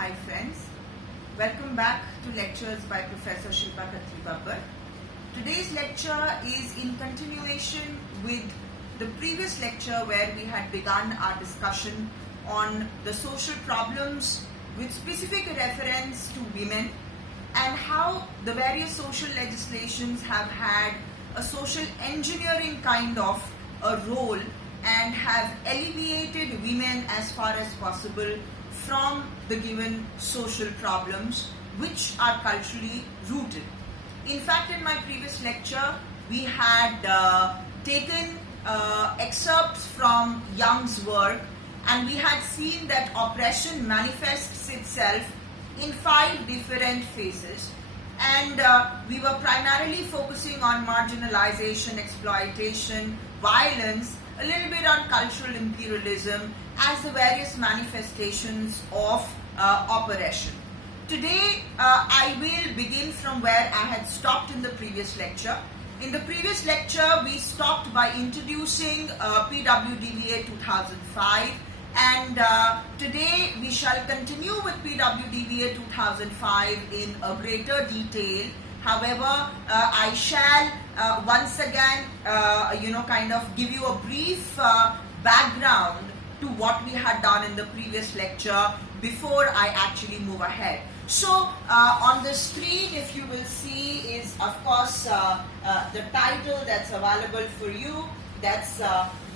Hi friends, welcome back to lectures by Professor Shilpa Khatri Babbar. Today's lecture is in continuation with the previous lecture where we had begun our discussion on the social problems with specific reference to women and how the various social legislations have had a social engineering kind of a role and have alleviated women as far as possible from the given social problems which are culturally rooted. In fact, in my previous lecture, we had taken excerpts from Young's work, and we had seen that oppression manifests itself in 5 different phases, and we were primarily focusing on marginalization, exploitation, violence, a little bit on cultural imperialism as the various manifestations of oppression. Today, I will begin from where I had stopped in the previous lecture. In the previous lecture, we stopped by introducing PWDVA 2005, and today we shall continue with PWDVA 2005 in a greater detail. However, I shall once again, kind of give you a brief background to what we had done in the previous lecture before I actually move ahead. So, on the screen, if you will see, is of course the title that's available for you. That's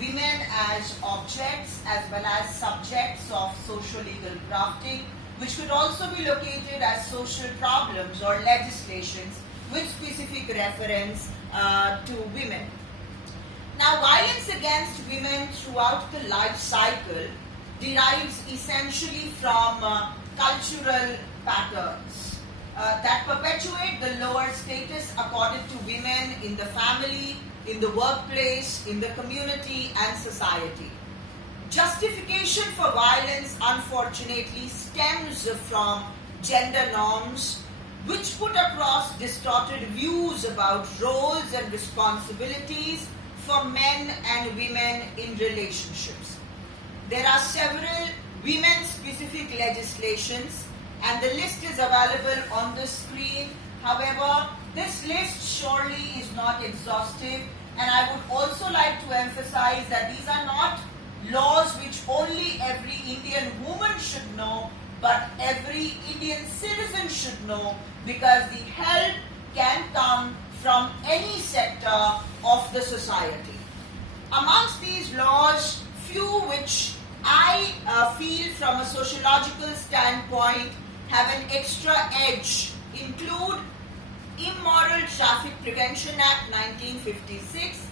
Women as Objects as well as Subjects of Social Legal Drafting, which could also be located as social problems or legislations with specific reference to women. Now, violence against women throughout the life cycle derives essentially from cultural patterns that perpetuate the lower status accorded to women in the family, in the workplace, in the community and society. Justification for violence, unfortunately, stems from gender norms which put across distorted views about roles and responsibilities for men and women in relationships. There are several women-specific legislations, and the list is available on the screen. However, this list surely is not exhaustive, and I would also like to emphasize that these are not laws which only every Indian woman should know, but every Indian citizen should know, because the help can come from any sector of the society. Amongst these laws, few which I feel from a sociological standpoint have an extra edge include Immoral Traffic Prevention Act 1956,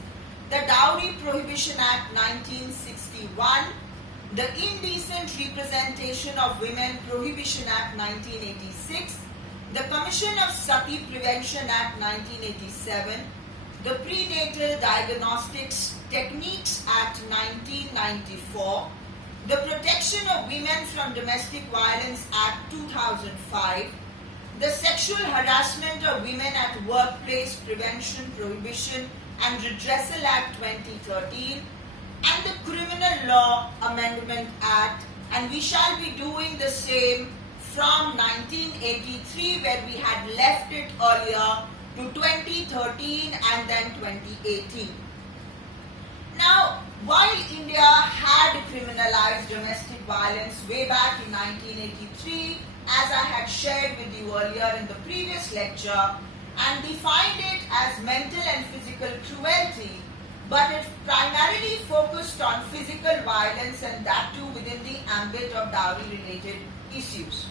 the Dowry Prohibition Act 1961, the Indecent Representation of Women Prohibition Act 1986, the Commission of Sati Prevention Act 1987, the Prenatal Diagnostics Techniques Act 1994, the Protection of Women from Domestic Violence Act 2005, the Sexual Harassment of Women at Workplace Prevention, Prohibition and Redressal Act 2013, and the Criminal Law Amendment Act, and we shall be doing the same from 1983, where we had left it earlier, to 2013 and then 2018. Now, while India had criminalized domestic violence way back in 1983, as I had shared with you earlier in the previous lecture, and defined it as mental and physical cruelty, but it primarily focused on physical violence, and that too within the ambit of dowry-related issues.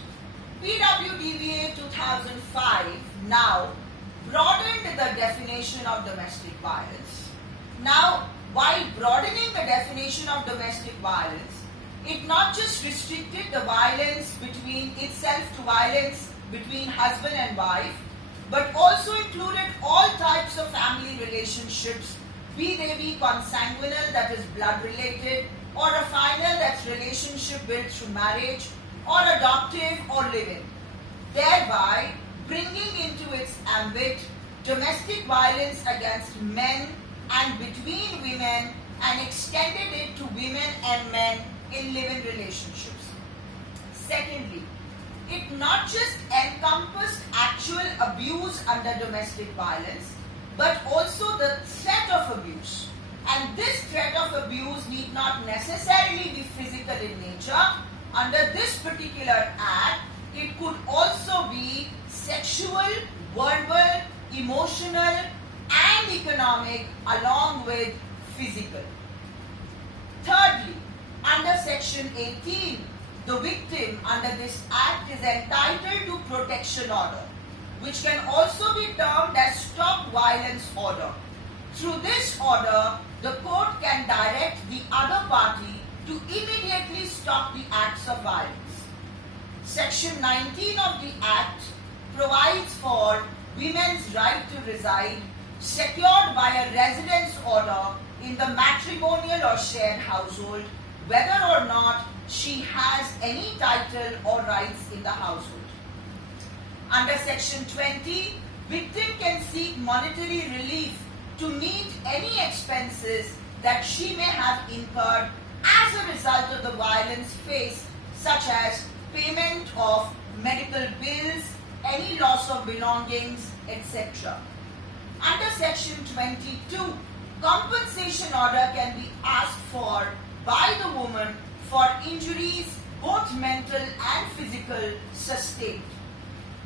PWDVA 2005 now broadened the definition of domestic violence. Now, while broadening the definition of domestic violence, it not just restricted the violence between itself to violence between husband and wife, but also included all types of family relationships, be they be consanguineal, that is blood related, or a final, that's relationship built through marriage, or adoptive or live-in, thereby bringing into its ambit domestic violence against men and between women, and extended it to women and men in live-in relationships. Secondly, it not just encompassed actual abuse under domestic violence, but also the threat of abuse. And this threat of abuse need not necessarily be physical in nature. Under this particular act, it could also be sexual, verbal, emotional, and economic, along with physical. Thirdly, under section 18, the victim under this act is entitled to protection order, which can also be termed as stop violence order. Through this order, the court can direct the other party to immediately stop the acts of violence. Section 19 of the Act provides for women's right to reside secured by a residence order in the matrimonial or shared household, whether or not she has any title or rights in the household. Under Section 20, victim can seek monetary relief to meet any expenses that she may have incurred as a result of the violence faced, such as payment of medical bills, any loss of belongings, etc. Under Section 22, compensation order can be asked for by the woman for injuries, both mental and physical, sustained.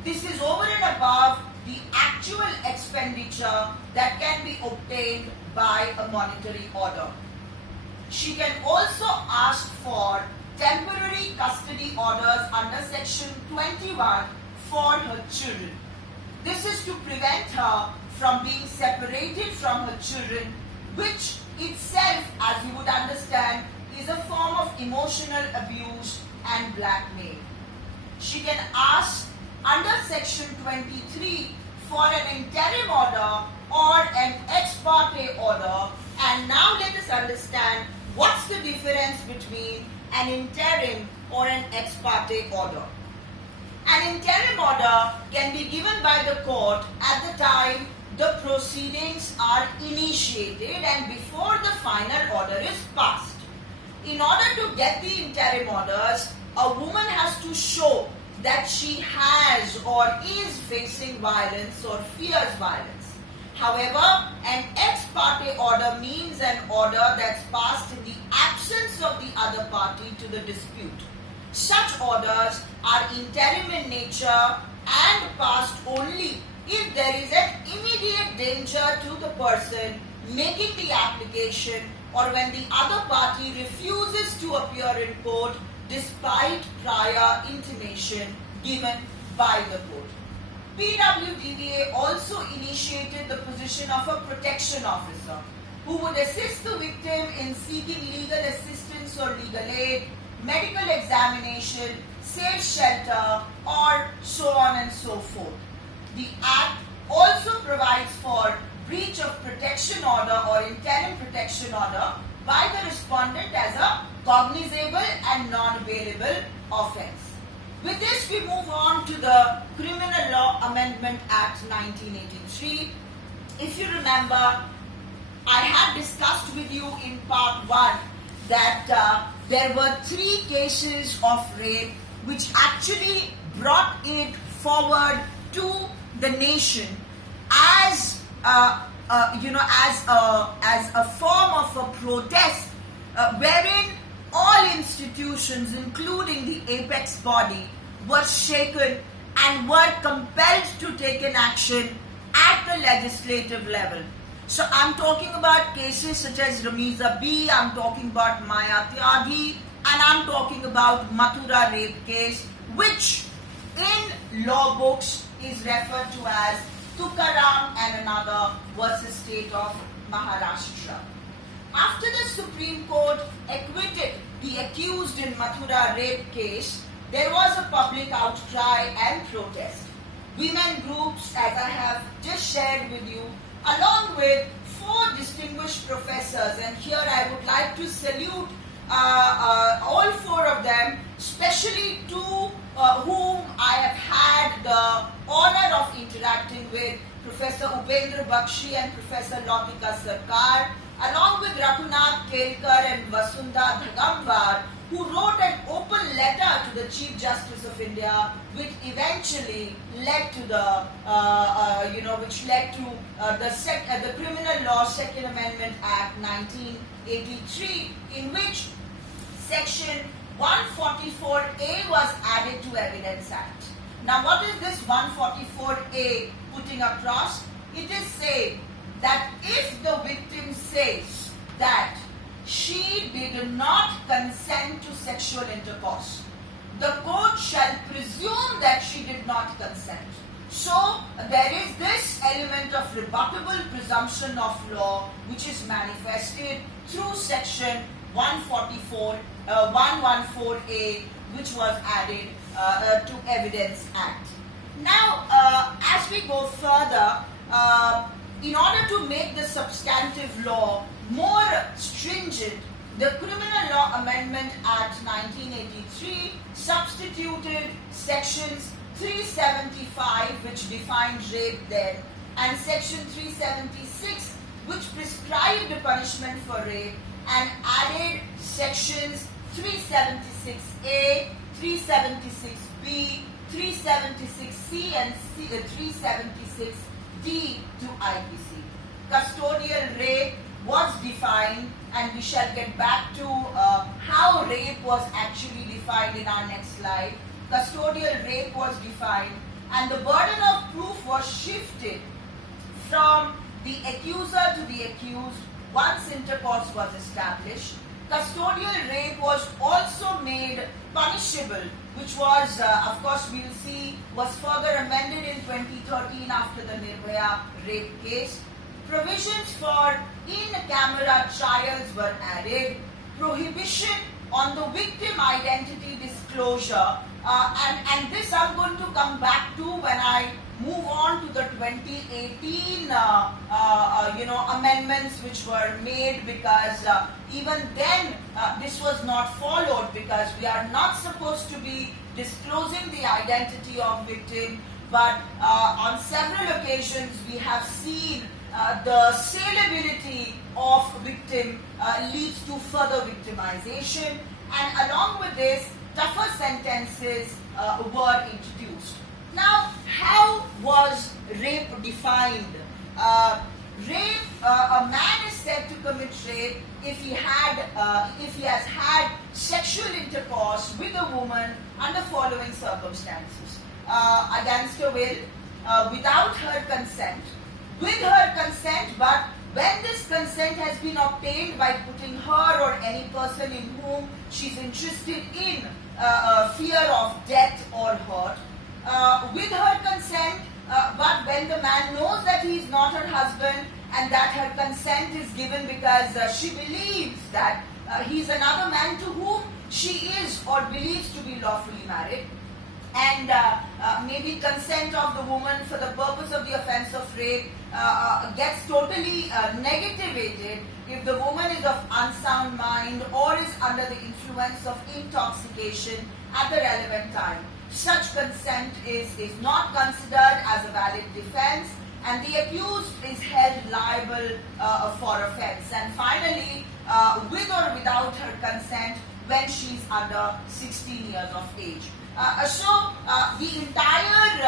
This is over and above the actual expenditure that can be obtained by a monetary order. She can also ask for temporary custody orders under Section 21 for her children. This is to prevent her from being separated from her children, which itself, as you would understand, is a form of emotional abuse and blackmail. She can ask under Section 23 for an interim order or an ex parte order. And now let us understand what's the difference between an interim or an ex parte order. An interim order can be given by the court at the time the proceedings are initiated and before the final order is passed. In order to get the interim orders, a woman has to show that she has or is facing violence or fears violence. However, an ex parte order means an order that's passed in the absence of the other party to the dispute. Such orders are interim in nature and passed only if there is an immediate danger to the person making the application or when the other party refuses to appear in court despite prior intimation given by the court. PWDDA also initiated the position of a protection officer who would assist the victim in seeking legal assistance or legal aid, medical examination, safe shelter, or so on and so forth. The Act also provides for breach of protection order or interim protection order by the respondent as a cognizable and non-bailable offence. With this, we move on to the Criminal Law Amendment Act 1983. If you remember, I had discussed with you in part 1 that there were 3 cases of rape which actually brought it forward to the nation as as a form of a protest, wherein all institutions, including the apex body, were shaken and were compelled to take an action at the legislative level. So I'm talking about cases such as Ramiza B, I'm talking about Maya Tyagi, and I'm talking about Mathura rape case, which in law books is referred to as Tukaram and another versus State of Maharashtra. After the Supreme Court acquitted the accused in Mathura rape case, there was a public outcry and protest. Women groups, as I have just shared with you, along with 4 distinguished professors, and here I would like to salute all 4 of them, especially 2 whom I have had the honor of interacting with, Professor Upendra Bakshi and Professor Lautika Sarkar, along with Raghunath Kelkar and Vasundha Dhagambar, who wrote an open letter to the Chief Justice of India, which eventually led to the the Criminal Law Second Amendment Act 1983, in which Section 144A was added to Evidence Act. Now, what is this 144A putting across? It is saying that if the victim says that she did not consent to sexual intercourse, the court shall presume that she did not consent. So, there is this element of rebuttable presumption of law which is manifested through Section 114A, which was added to Evidence Act. Now, as we go further, in order to make the substantive law more stringent, the Criminal Law Amendment Act 1983 substituted sections 375, which defined rape then, and section 376, which prescribed the punishment for rape, and added sections 376A, 376B, 376C and 376D to IPC. Custodial rape was defined, and we shall get back to how rape was actually defined in our next slide. Custodial rape was defined, and the burden of proof was shifted from the accuser to the accused once intercourse was established. Custodial rape was also made punishable, which was, of course, we'll see, was further amended in 2013 after the Nirbhaya rape case. Provisions for in-camera trials were added. Prohibition on the victim identity disclosure, and this I'm going to come back to when I move on to the 2018 amendments which were made, because even then this was not followed, because we are not supposed to be disclosing the identity of victim, but on several occasions we have seen the saleability of victim leads to further victimization, and along with this, tougher sentences were introduced. Now, how was rape defined? A man is said to commit rape if he has had sexual intercourse with a woman under following circumstances: against her will, without her consent, with her consent, but when this consent has been obtained by putting her or any person in whom she is interested in fear of death or hurt, with her consent, but when the man knows that he is not her husband and that her consent is given because she believes that he is another man to whom she is or believes to be lawfully married, and maybe consent of the woman for the purpose of the offense of rape gets totally negativated if the woman is of unsound mind or is under the influence of intoxication at the relevant time. Such consent is not considered as a valid defense, and the accused is held liable for offense. And finally, with or without her consent when she is under 16 years of age. So the entire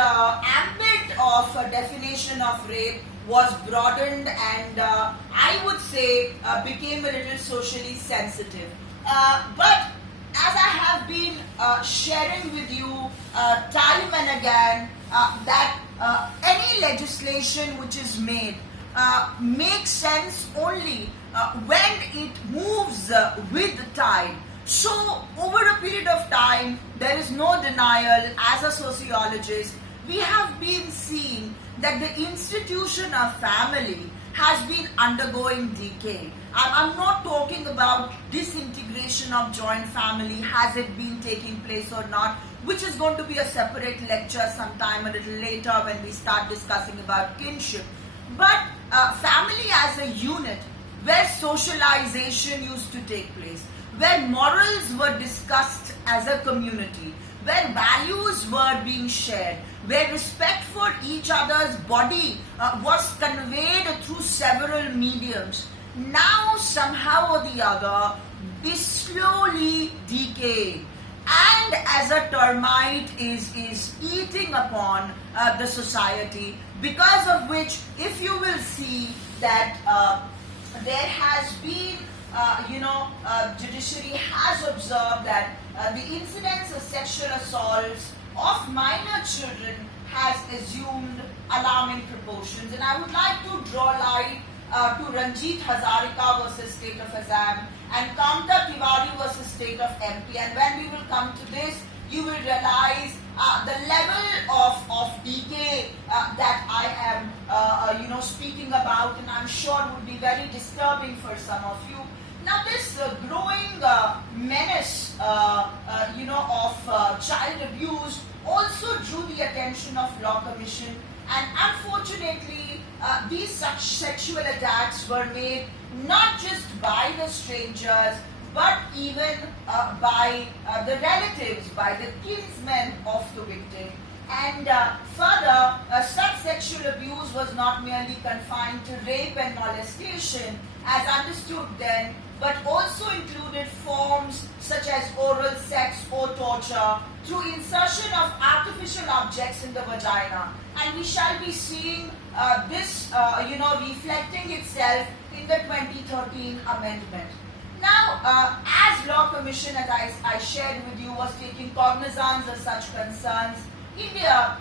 ambit of definition of rape was broadened, and I would say became a little socially sensitive. But as I have been sharing with you time and again, that any legislation which is made makes sense only when it moves with the time. So, over a period of time, there is no denial. As a sociologist, we have been seeing that the institution of family has been undergoing decay. I'm not talking about disintegration of joint family, has it been taking place or not, which is going to be a separate lecture sometime a little later when we start discussing about kinship. But family as a unit where socialization used to take place, where morals were discussed as a community, where values were being shared, where respect for each other's body was conveyed through several mediums. Now, somehow or the other, is slowly decaying, and as a termite is eating upon the society, because of which, if you will see that there has been, judiciary has observed that the incidence of sexual assaults of minor children has assumed alarming proportions. And I would like to draw light to Ranjit Hazarika versus State of Assam and Kamta Tiwari versus State of MP. And when we will come to this, you will realize the level of decay that I am, speaking about, and I'm sure would be very disturbing for some of you. Now, this growing menace, of child abuse also drew the attention of Law Commission, and unfortunately, these such sexual attacks were made not just by the strangers, but even by the relatives, by the kinsmen of the victim. And further, such sexual abuse was not merely confined to rape and molestation as understood then, but also included forms such as oral sex or torture through insertion of artificial objects in the vagina. And we shall be seeing this, reflecting itself in the 2013 amendment. Now, as Law Commission, as I shared with you, was taking cognizance of such concerns, India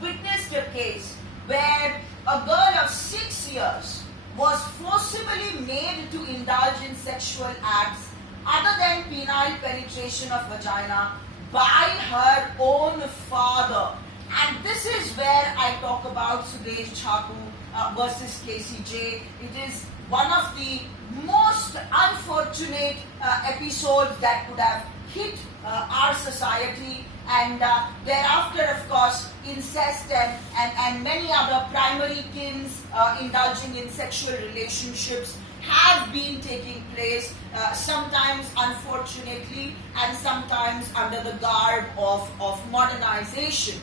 witnessed a case where a girl of 6 years was forcibly made to indulge in sexual acts other than penile penetration of vagina by her own father. And this is where I talk about Sudesh Chaku versus KCJ. It is one of the most unfortunate episodes that could have hit our society, and thereafter, of course, incest and many other primary kins indulging in sexual relationships have been taking place, sometimes unfortunately and sometimes under the garb of modernization.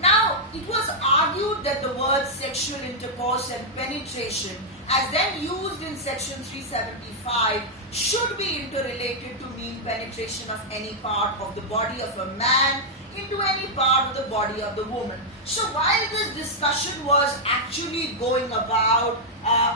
Now, it was argued that the words sexual intercourse and penetration, as then used in section 375, should be interrelated to mean penetration of any part of the body of a man into any part of the body of the woman. So while this discussion was actually going about,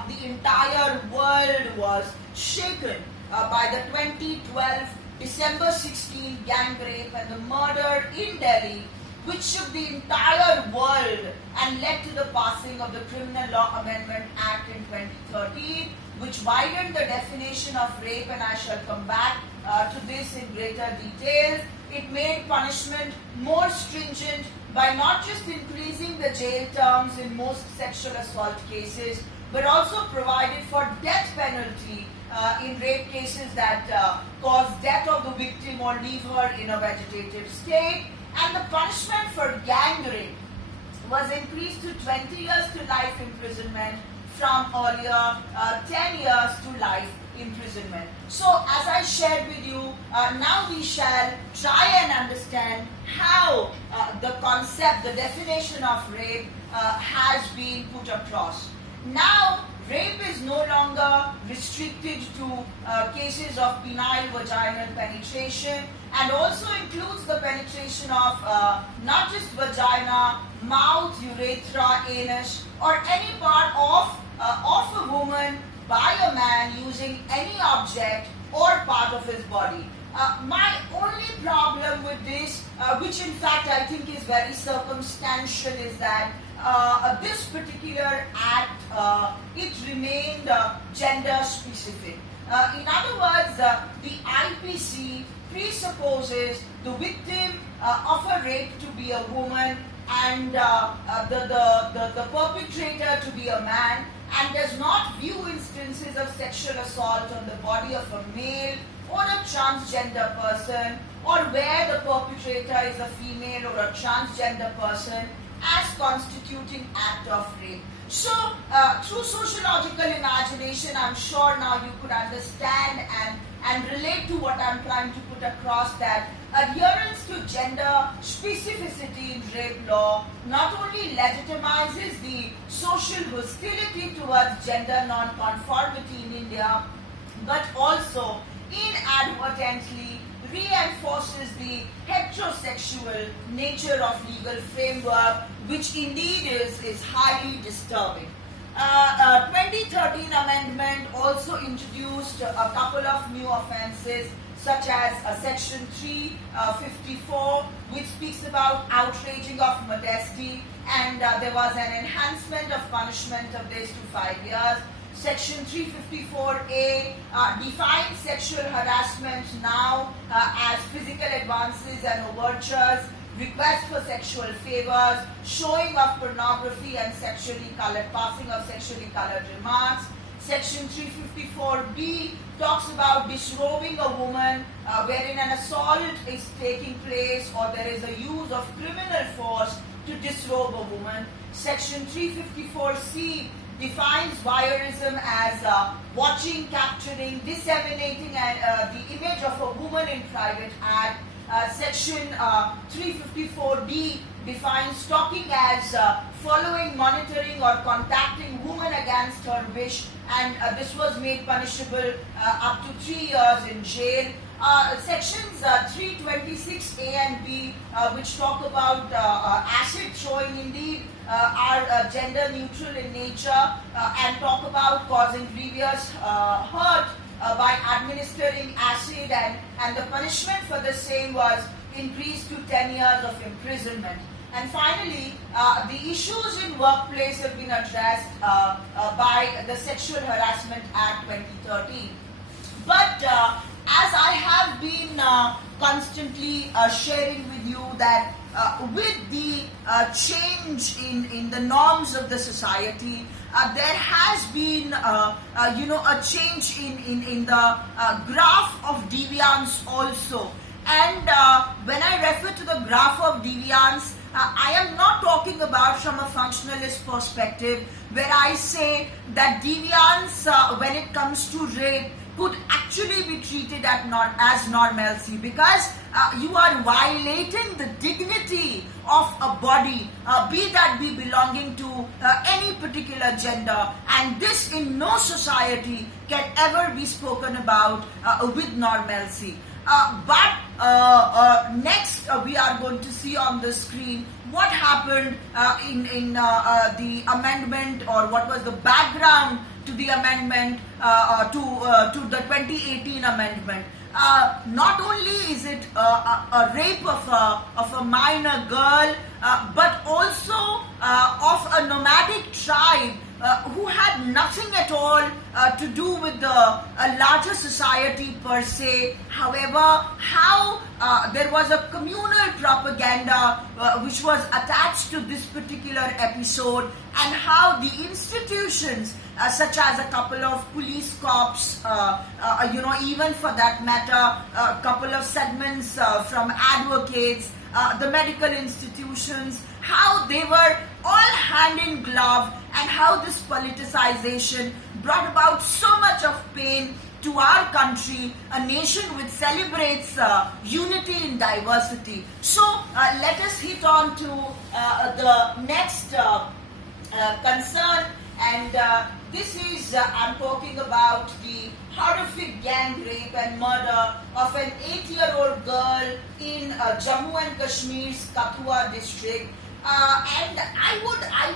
the entire world was shaken by the 2012 December 16 gang rape and the murder in Delhi, which shook the entire world and led to the passing of the Criminal Law Amendment Act in 2013, which widened the definition of rape, and I shall come back to this in greater detail. It made punishment more stringent by not just increasing the jail terms in most sexual assault cases, but also provided for death penalty in rape cases that cause death of the victim or leave her in a vegetative state. And the punishment for gang rape was increased to 20 years to life imprisonment from earlier 10 years to life imprisonment. So, as I shared with you, now we shall try and understand how the concept, the definition of rape has been put across. Now, rape is no longer restricted to cases of penile vaginal penetration, and also includes the penetration of not just vagina, mouth, urethra, anus, or any part of a woman by a man using any object or part of his body. My only problem with this, which in fact I think is very circumstantial, is that this particular act, it remained gender specific. In other words, the IPC presupposes the victim of a rape to be a woman and the perpetrator to be a man, and does not view instances of sexual assault on the body of a male or a transgender person, or where the perpetrator is a female or a transgender person, as constituting act of rape. So, through sociological imagination, I'm sure now you could understand and relate to what I'm trying to put across, that adherence to gender specificity in rape law not only legitimizes the social hostility towards gender non-conformity in India, but also inadvertently reinforces the heterosexual nature of legal framework, which indeed is highly disturbing. 2013 amendment also introduced a couple of new offences, such as Section 354, which speaks about outraging of modesty, and there was an enhancement of punishment of this to 5 years. Section 354A defines sexual harassment now as physical advances and overtures, requests for sexual favors, showing of pornography and passing of sexually colored remarks. Section 354B talks about disrobing a woman wherein an assault is taking place or there is a use of criminal force to disrobe a woman. Section 354C defines voyeurism as watching, capturing, disseminating the image of a woman in private act. Section 354D defines stalking as following, monitoring or contacting woman against her wish, and this was made punishable up to 3 years in jail. Sections 326A and B, which talk about acid throwing, indeed are gender neutral in nature and talk about causing grievous hurt by administering acid, and the punishment for the same was increased to 10 years of imprisonment. And finally, the issues in workplace have been addressed by the Sexual Harassment Act 2013. But as I have been constantly sharing with you that with the change in the norms of the society, there has been a change in the graph of deviance also. And when I refer to the graph of deviance, I am not talking about from a functionalist perspective, where I say that deviance when it comes to rape could actually be treated as normalcy, because you are violating the dignity of a body, be that be belonging to any particular gender, and this in no society can ever be spoken about with normalcy. But next we are going to see on the screen what happened in the amendment, or what was the background to the amendment to the 2018 amendment. Not only is it a rape of a minor girl, but also of a nomadic tribe who had nothing at all to do with the larger society per se. However, how there was a communal propaganda which was attached to this particular episode, and how the institutions such as a couple of police corps, even for that matter, a couple of segments from advocates, the medical institutions, how they were all hand in glove, and how this politicization brought about so much of pain to our country, a nation which celebrates unity in diversity. So let us hit on to the next concern, and this is, I'm talking about the horrific gang rape and murder of an 8-year-old girl in Jammu and Kashmir's Kathua district. And I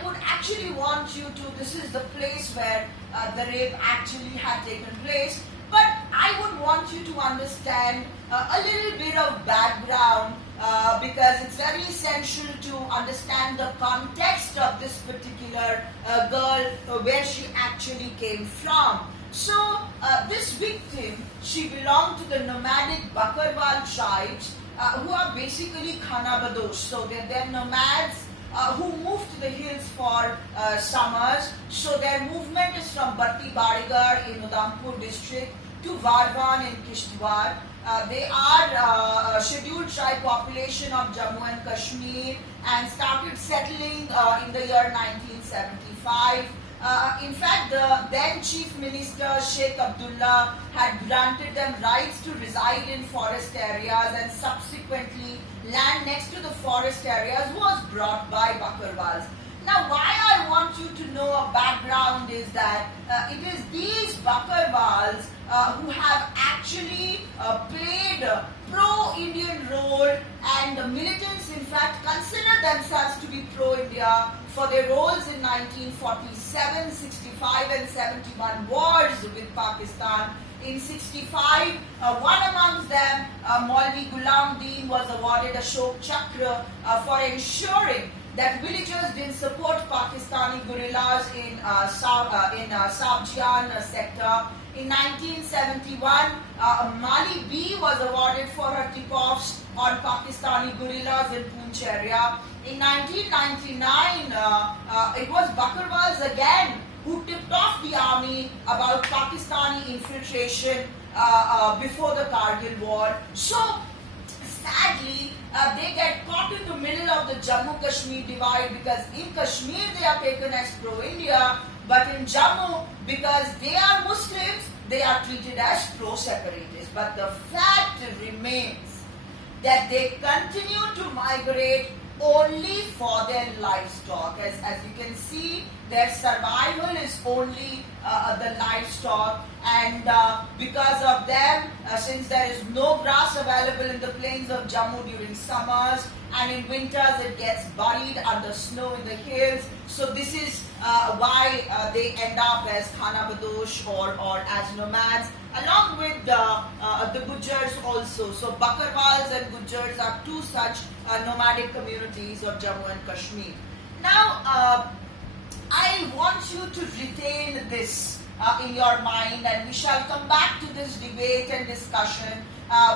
would actually want you to, this is the place where the rape actually had taken place, but I would want you to understand a little bit of background because it's very essential to understand the context of this particular girl, where she actually came from. So this victim, she belonged to the nomadic Bakarwal tribes, who are basically Khanabadosh. So they're nomads who move to the hills for summers. So their movement is from Batti Barigar in Udhampur district to Varvan in Kishtwar. They are a scheduled tribe population of Jammu and Kashmir, and started settling in the year 1975. In fact, the then Chief Minister Sheikh Abdullah had granted them rights to reside in forest areas, and subsequently land next to the forest areas was brought by Bakarwals. Now, why I want you to know a background is that it is these Bakarwals who have actually played a pro-Indian role, and the militants in fact consider themselves to be pro-India for their roles in 1947, 65 and 71 wars with Pakistan. In 65, one amongst them, Maulvi Ghulam Deen, was awarded Ashok Chakra for ensuring that villagers didn't support Pakistani guerrillas in Sabjian sector. In 1971, Mali B was awarded for her tip-offs on Pakistani guerrillas in Poonch area. In 1999, it was Bakarwals again who tipped off the army about Pakistani infiltration before the Kargil war. So, sadly, they get caught in the middle of the Jammu-Kashmir divide, because in Kashmir they are taken as pro-India, but in Jammu, because they are Muslims, they are treated as pro-separatists. But the fact remains that they continue to migrate only for their livestock. As you can see, their survival is only the livestock, and because of them, since there is no grass available in the plains of Jammu during summers, and in winters it gets buried under snow in the hills, so this is why they end up as Khanabadosh or as nomads, along with the Gujars also. So Bakarwals and Gujars are two such nomadic communities of Jammu and Kashmir. Now, I want you to retain this in your mind, and we shall come back to this debate and discussion,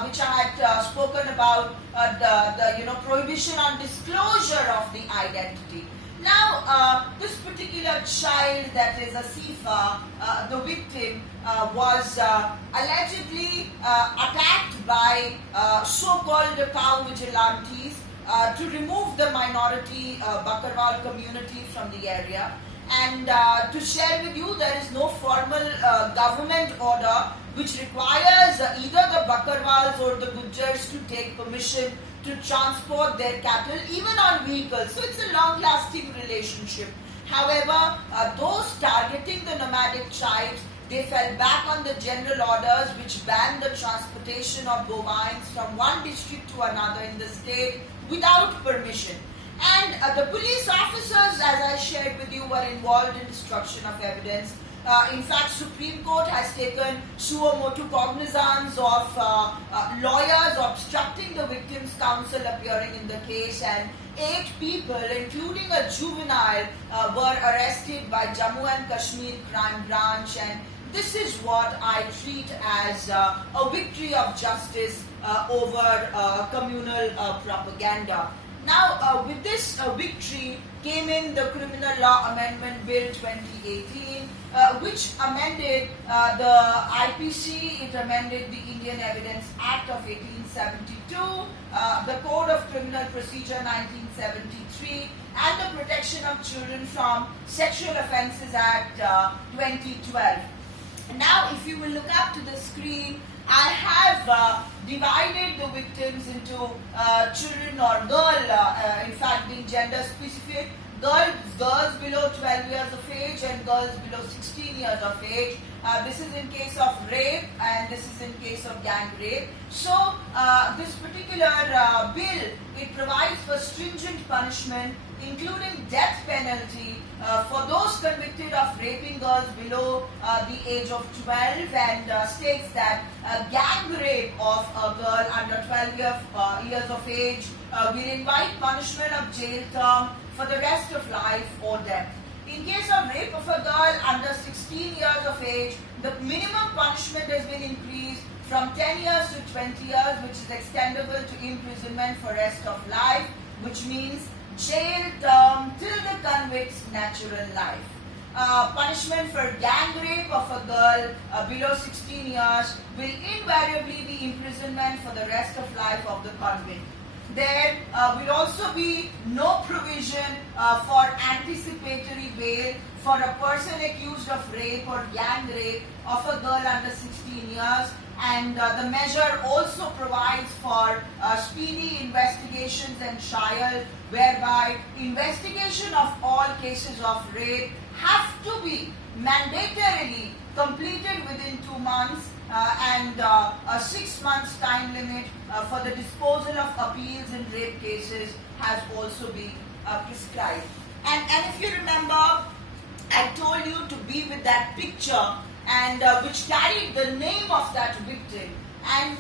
which I had spoken about, the prohibition on disclosure of the identity. Now, this particular child, that is Asifa, the victim, was allegedly attacked by so-called cow vigilantes to remove the minority Bakarwal community from the area. And to share with you, there is no formal government order which requires either the Bakarwals or the Gujars to take permission to transport their cattle, even on vehicles. So it's a long-lasting relationship. However, those targeting the nomadic tribes, they fell back on the general orders which banned the transportation of bovines from one district to another in the state without permission. And the police officers, as I shared with you, were involved in destruction of evidence. In fact, Supreme Court has taken suo motu cognizance of lawyers obstructing the victims' counsel appearing in the case, and 8 people, including a juvenile, were arrested by Jammu and Kashmir Crime Branch, and this is what I treat as a victory of justice over communal propaganda. Now, with this victory came in the Criminal Law Amendment Bill 2018, which amended the IPC, it amended the Indian Evidence Act of 1872, the Code of Criminal Procedure 1973, and the Protection of Children from Sexual Offences Act 2012. Now, if you will look up to the screen, I have divided the victims into children or girl, in fact being gender specific, girls below 12 years of age and girls below 16 years of age. This is in case of rape and this is in case of gang rape. So this particular bill, it provides for stringent punishment, including death penalty for those convicted of raping girls below the age of 12, and states that gang rape of a girl under 12 years of age will invite punishment of jail term for the rest of life or death. In case of rape of a girl under 16 years of age, the minimum punishment has been increased from 10 years to 20 years, which is extendable to imprisonment for rest of life, which means jail term till the convict's natural life. Punishment for gang rape of a girl below 16 years will invariably be imprisonment for the rest of life of the convict. There will also be no provision for anticipatory bail for a person accused of rape or gang rape of a girl under 16 years. and the measure also provides for speedy investigations and trial, whereby investigation of all cases of rape have to be mandatorily completed within 2 months, and a 6 months time limit for the disposal of appeals in rape cases has also been prescribed. And if you remember, I told you to be with that picture, and which carried the name of that victim. And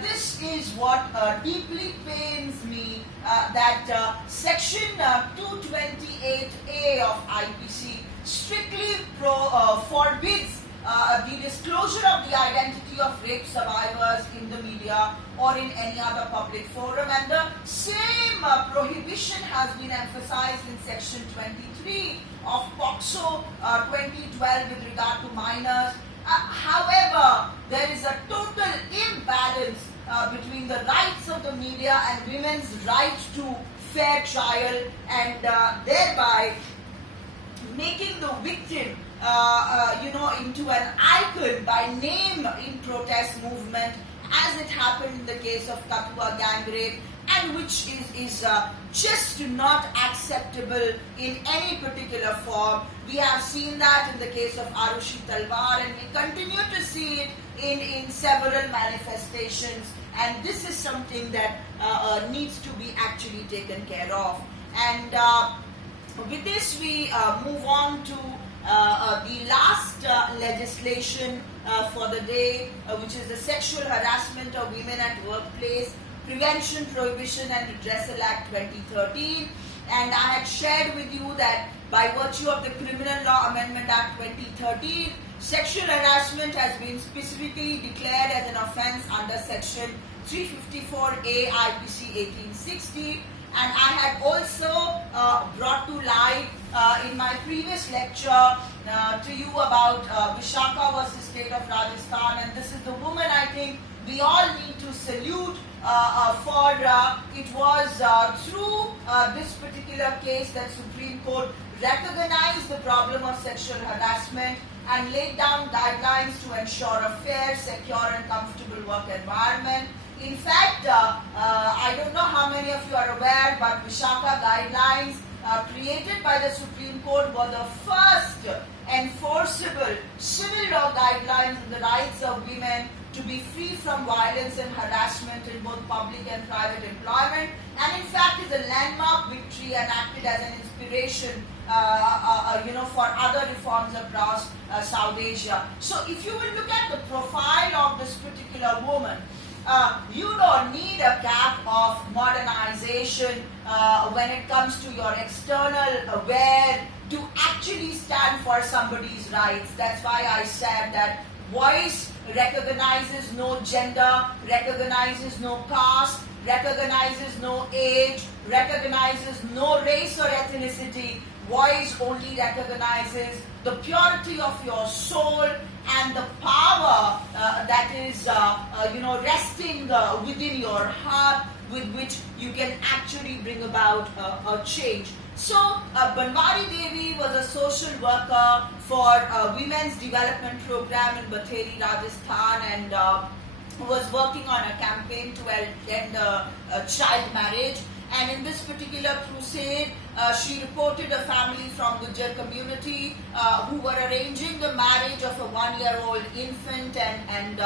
this is what deeply pains me, that section 228A of IPC strictly forbids the disclosure of the identity of rape survivors in the media or in any other public forum, and the same prohibition has been emphasized in section 23 of POCSO 2012 with regard to minors. However, there is a total imbalance between the rights of the media and women's right to fair trial, and thereby making the victim into an icon by name in protest movement, as it happened in the case of Kathua gang rape, and which is just not acceptable in any particular form. We have seen that in the case of Arushi Talwar, and we continue to see it in several manifestations, and this is something that needs to be actually taken care of. And with this, we move on to the last legislation for the day, which is the Sexual Harassment of Women at Workplace Prevention, Prohibition and Redressal Act 2013. And I had shared with you that by virtue of the Criminal Law Amendment Act 2013, sexual harassment has been specifically declared as an offence under section 354A IPC 1860. And I had also brought to light in my previous lecture to you about Vishaka versus State of Rajasthan, and this is the woman I think we all need to salute for it was through this particular case that Supreme Court recognized the problem of sexual harassment and laid down guidelines to ensure a fair, secure and comfortable work environment. In fact, I don't know how many of you are aware, but Vishaka guidelines created by the Supreme Court were the first enforceable civil law guidelines on the rights of women to be free from violence and harassment in both public and private employment, and in fact is a landmark victory and acted as an inspiration for other reforms across South Asia. So if you will look at the profile of this particular woman, you don't need a cap of modernization when it comes to your external wear to actually stand for somebody's rights. That's why I said that voice recognizes no gender, recognizes no caste, recognizes no age, recognizes no race or ethnicity. Voice only recognizes the purity of your soul and the power that is resting within your heart, with which you can actually bring about a change. So Banwari Devi was a social worker for Women's Development Program in Batheri, Rajasthan, and was working on a campaign to end child marriage. And in this particular crusade, she reported a family from Gujjar community who were arranging the marriage of a 1-year-old infant, and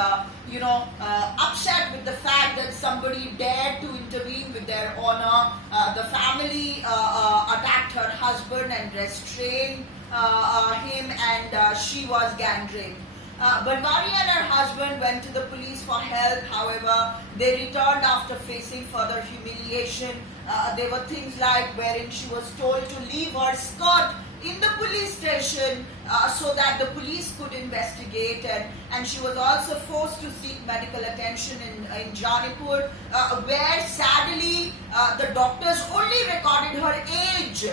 upset with the fact that somebody dared to intervene with their honor. The family attacked her husband and restrained him, and she was gang raped. Banwari and her husband went to the police for help. However, they returned after facing further humiliation. There were things like wherein she was told to leave her skirt in the police station so that the police could investigate, and she was also forced to seek medical attention in Janipur, where sadly the doctors only recorded her age,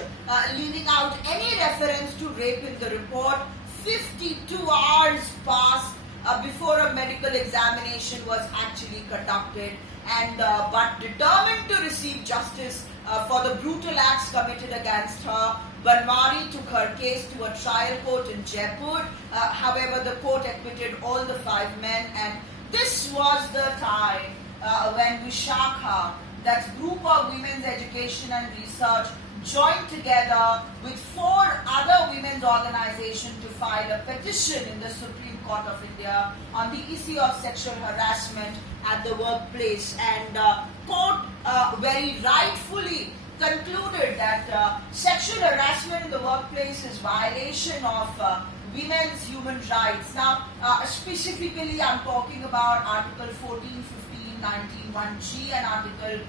leaving out any reference to rape in the report. 52 hours passed before a medical examination was actually conducted, and but determined to receive justice for the brutal acts committed against her, Banwari took her case to a trial court in Jaipur. However, the court acquitted all the 5 men, and this was the time when Vishakha, that group of women's education and research, joined together with 4 other women's organizations to file a petition in the Supreme Court of India on the issue of sexual harassment at the workplace. And court very rightfully concluded that sexual harassment in the workplace is violation of women's human rights. Now, specifically, I'm talking about Article 14, 15, 19, 1G and Article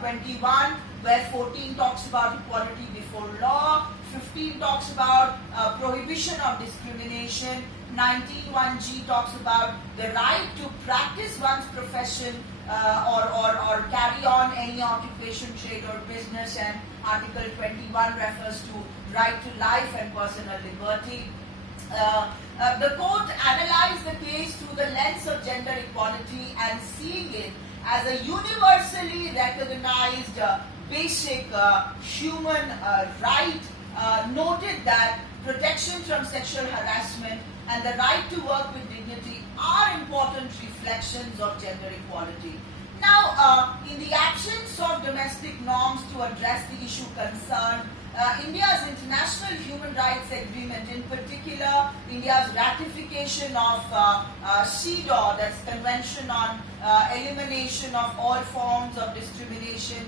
21, where 14 talks about equality before law, 15 talks about prohibition of discrimination, 19, 1G talks about the right to practice one's profession or carry on any occupation, trade or business, and Article 21 refers to right to life and personal liberty. The court analyzed the case through the lens of gender equality and seeing it as a universally recognized basic human right, noted that protection from sexual harassment and the right to work with dignity are important reflections of gender equality. Now, in the absence of domestic norms to address the issue concerned, India's International Human Rights Agreement, in particular India's ratification of CEDAW, that's Convention on Elimination of All Forms of Discrimination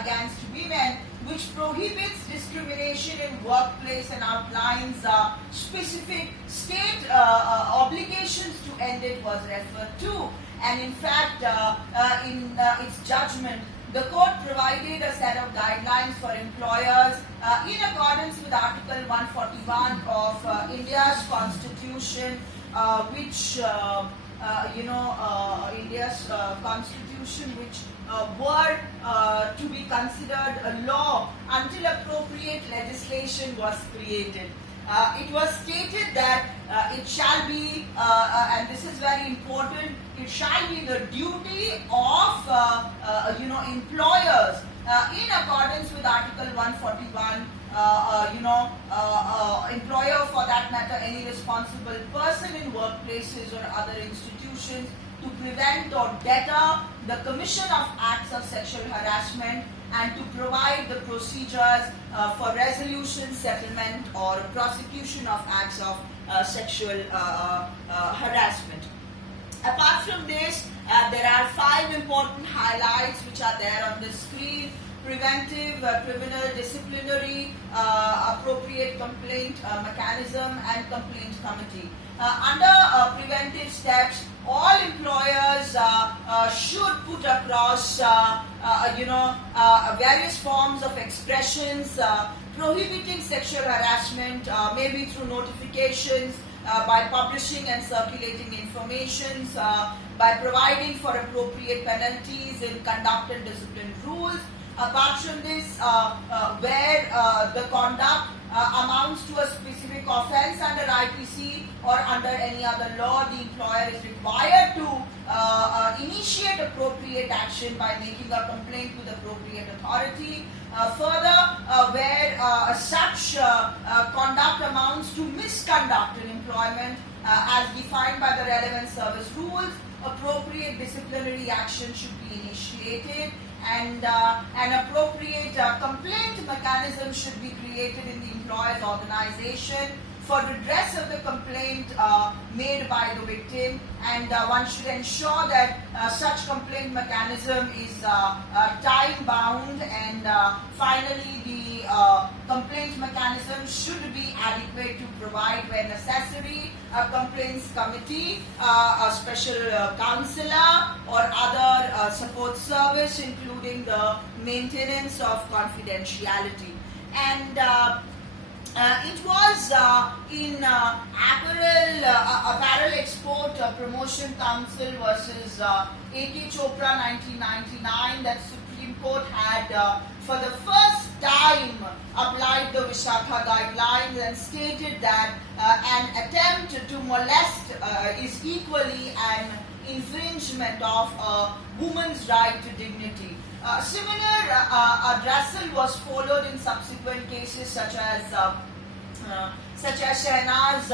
Against Women, which prohibits discrimination in workplace and outlines specific state obligations to end it, was referred to. And in fact, in its judgment, the court provided a set of guidelines for employers in accordance with Article 141 of India's Constitution, which India's Constitution, which were to be considered a law until appropriate legislation was created. It was stated that it shall be, and this is very important, it shall be the duty of employers in accordance with Article 141. Employer, for that matter, any responsible person in workplaces or other institutions, to prevent or deter the commission of acts of sexual harassment and to provide the procedures for resolution, settlement or prosecution of acts of sexual harassment. Apart from this, there are 5 important highlights which are there on the screen: preventive, criminal, disciplinary, appropriate complaint mechanism and complaint committee. Under preventive steps, all employers should put across various forms of expressions prohibiting sexual harassment, maybe through notifications, by publishing and circulating information, by providing for appropriate penalties in conduct and discipline rules. Apart from this, where the conduct amounts to a specific offence under IPC or under any other law, the employer is required to initiate appropriate action by making a complaint with appropriate authority. Further, where such conduct amounts to misconduct in employment as defined by the relevant service rules, appropriate disciplinary action should be initiated, and an appropriate complaint mechanism should be created in the employer's organization for redress of the complaint made by the victim, and one should ensure that such complaint mechanism is time bound, and finally the complaint mechanism should be adequate to provide, where necessary, a complaints committee, a special counselor or other support service, including the maintenance of confidentiality. And it was in Apparel Export Promotion Council versus A.K. Chopra 1999 that Supreme Court had for the first time applied the Vishakha guidelines and stated that an attempt to molest is equally an infringement of a woman's right to dignity. Similar addressal was followed in subsequent cases such as such as Shehnaz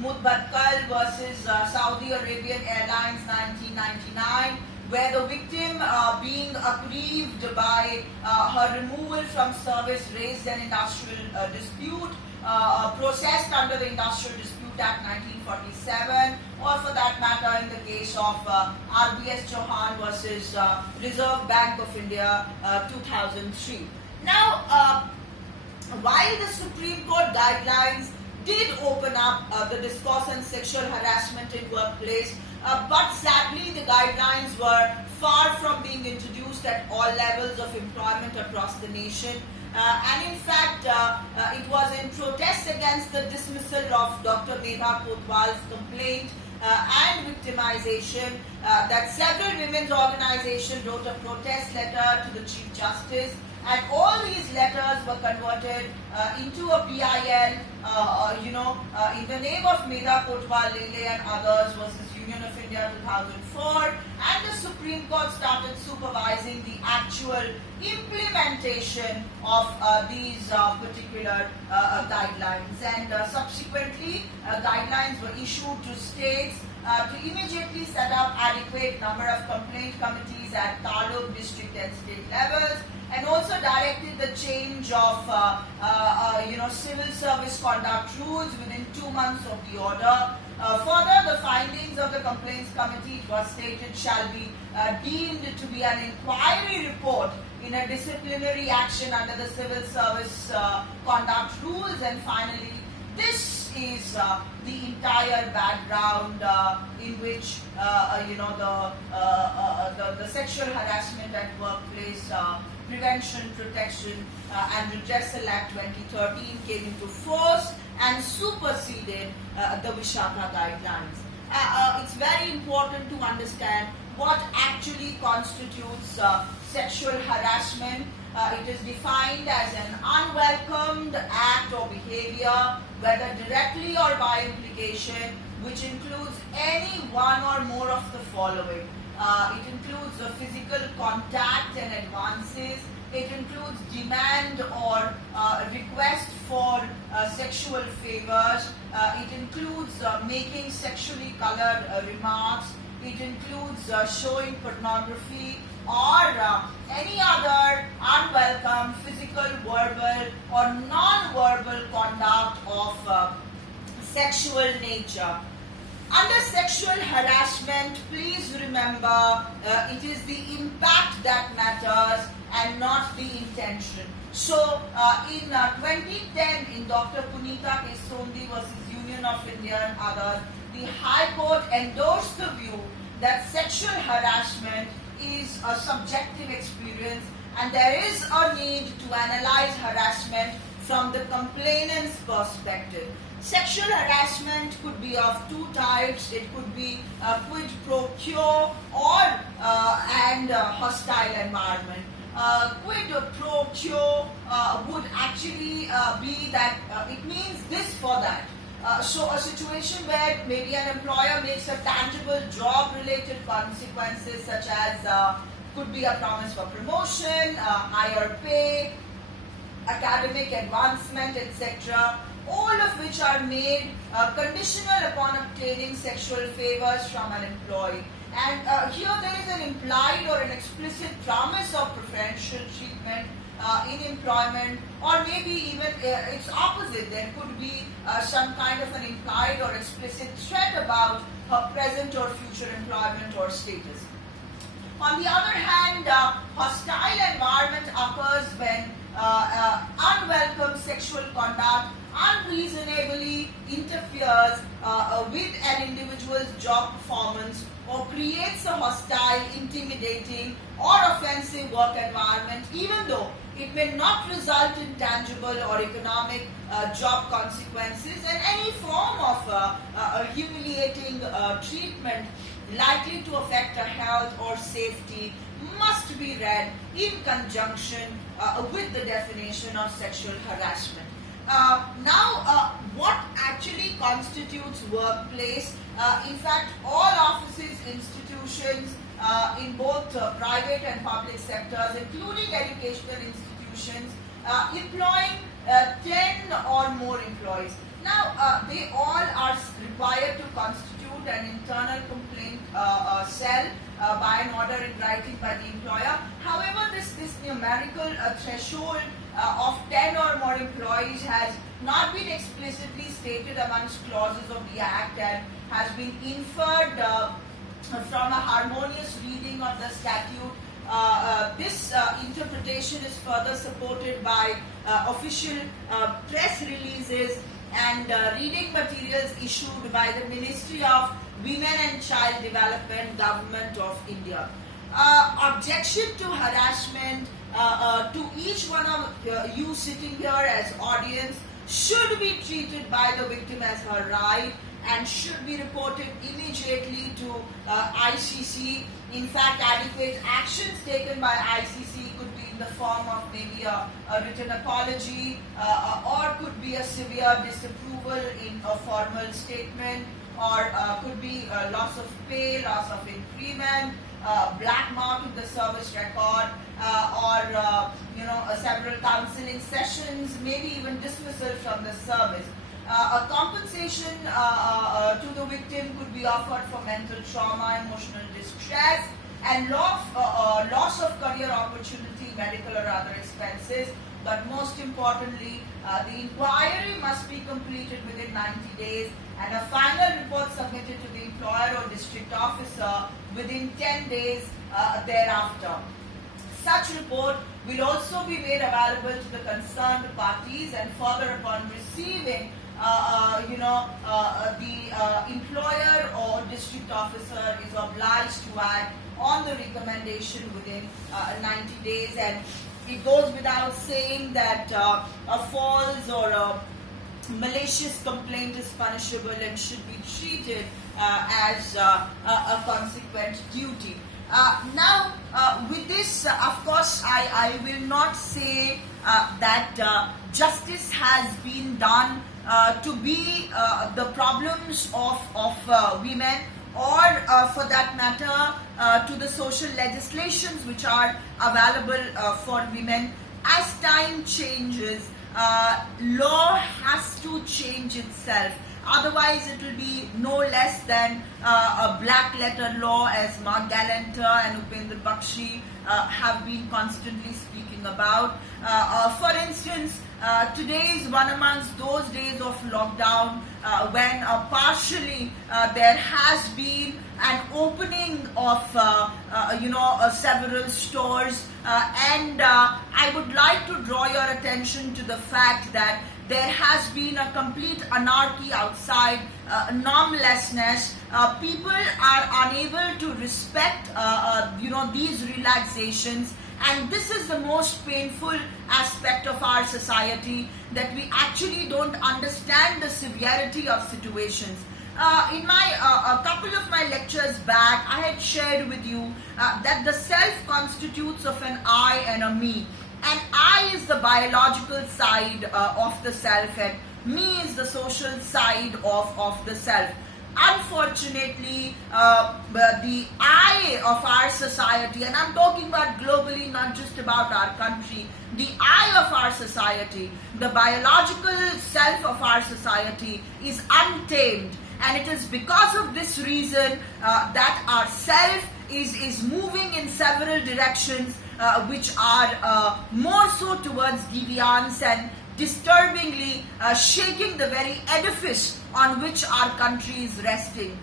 Mutbatkal versus Saudi Arabian Airlines 1999, where the victim being aggrieved by her removal from service raised an industrial dispute processed under the Industrial Dispute Act 1947, or for that matter in the case of RBS Chauhan versus Reserve Bank of India 2003. Now, while the Supreme Court guidelines did open up the discourse on sexual harassment in workplace, but sadly the guidelines were far from being introduced at all levels of employment across the nation. And in fact, it was in protest against the dismissal of Dr. Medha Kotwal's complaint and victimization that several women's organizations wrote a protest letter to the Chief Justice, and all these letters were converted into a PIL, in the name of Medha Kotwal, Lele and others versus Union of India 2004, and the Supreme Court started supervising the actual implementation of these particular guidelines, and subsequently guidelines were issued to states to immediately set up adequate number of complaint committees at taluk, district and state levels, and also directed the change of civil service conduct rules within 2 months of the order. Further, the findings of the complaints committee, it was stated, shall be deemed to be an inquiry report in a disciplinary action under the civil service conduct rules. And finally, this is the entire background in which the Sexual Harassment at Workplace Prevention, Protection and Redressal Act 2013 came into force and superseded the Vishaka guidelines. It's very important to understand what actually constitutes sexual harassment. It is defined as an unwelcomed act or behavior, whether directly or by implication, which includes any one or more of the following. It includes physical contact and advances. It includes demand or request for sexual favors. It includes making sexually colored remarks. It includes showing pornography or any other unwelcome physical, verbal or non-verbal conduct of sexual nature. Under sexual harassment, please remember it is the impact that matters and not the intention. So, in 2010, in Dr. Punita Kesondi versus Union of India and others, the High Court endorsed the view that sexual harassment is a subjective experience and there is a need to analyze harassment from the complainant's perspective. Sexual harassment could be of two types. It could be quid pro quo or and hostile environment. Quid pro quo would actually be that it means this for that. So a situation where maybe an employer makes a tangible job-related consequences such as could be a promise for promotion, higher pay, academic advancement, etc., all of which are made conditional upon obtaining sexual favors from an employee. And here there is an implied or an explicit promise of preferential treatment in employment, or maybe even its opposite. There could be some kind of an implied or explicit threat about her present or future employment or status. On the other hand, hostile environment occurs when unwelcome sexual conduct unreasonably interferes with an individual's job performance or creates a hostile, intimidating or offensive work environment, even though it may not result in tangible or economic job consequences, and any form of humiliating treatment likely to affect her health or safety must be read in conjunction with the definition of sexual harassment. Now, what actually constitutes workplace? In fact, all offices, institutions in both private and public sectors, including educational institutions, employing 10 or more employees. Now, they all are required to constitute an internal complaint cell by an order in writing by the employer. However, this numerical threshold of 10 or more employees has not been explicitly stated amongst clauses of the Act and has been inferred from a harmonious reading of the statute. This interpretation is further supported by official press releases and reading materials issued by the Ministry of Women and Child Development, Government of India. Objection to harassment to each one of you sitting here as audience should be treated by the victim as her right and should be reported immediately to ICC. In fact, adequate actions taken by ICC could be in the form of maybe a written apology or could be a severe disapproval in a formal statement, or could be loss of pay, loss of increment, black mark in the service record, or several counseling sessions, maybe even dismissal from the service. A compensation to the victim could be offered for mental trauma, emotional distress, and loss of career opportunity, medical or other expenses. But most importantly, the inquiry must be completed within 90 days and a final report submitted to the employer or district officer within 10 days thereafter. Such report will also be made available to the concerned parties, and further upon receiving the employer or district officer is obliged to act on the recommendation within 90 days. And it goes without saying that a false or a malicious complaint is punishable and should be treated as a consequent duty. Now, with this, of course, I will not say that justice has been done to be the problems of women, or for that matter to the social legislations which are available for women. As time changes, law has to change itself. Otherwise, it will be no less than a black letter law, as Mark Galanter and Upendra Bakshi have been constantly speaking about. For instance, today is one amongst those days of lockdown when partially there has been an opening of several stores, and I would like to draw your attention to the fact that there has been a complete anarchy outside, normlessness. People are unable to respect these relaxations, and this is the most painful aspect of our society, that we actually don't understand the severity of situations. In my a couple of my lectures back, I had shared with you that the self constitutes of an I and a me. And I is the biological side of the self, and me is the social side of the self. Unfortunately, the I of our society, and I'm talking about globally, not just about our country, the I of our society, the biological self of our society is untamed. And it is because of this reason that our self is moving in several directions which are more so towards deviance and disturbingly shaking the very edifice on which our country is resting.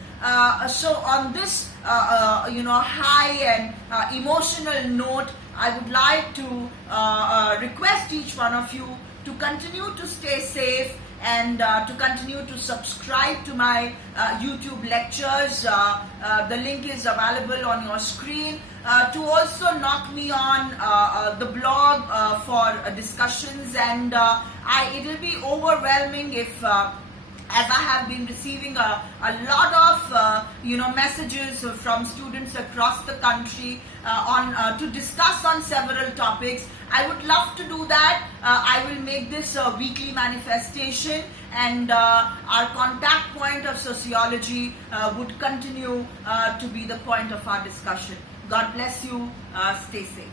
So on this high and emotional note, I would like to request each one of you to continue to stay safe and to continue to subscribe to my YouTube lectures. The link is available on your screen. To also knock me on the blog for discussions, and it will be overwhelming if as I have been receiving a lot of messages from students across the country on to discuss on several topics. I would love to do that. I will make this a weekly manifestation, and our contact point of sociology would continue to be the point of our discussion. God bless you. Stay safe.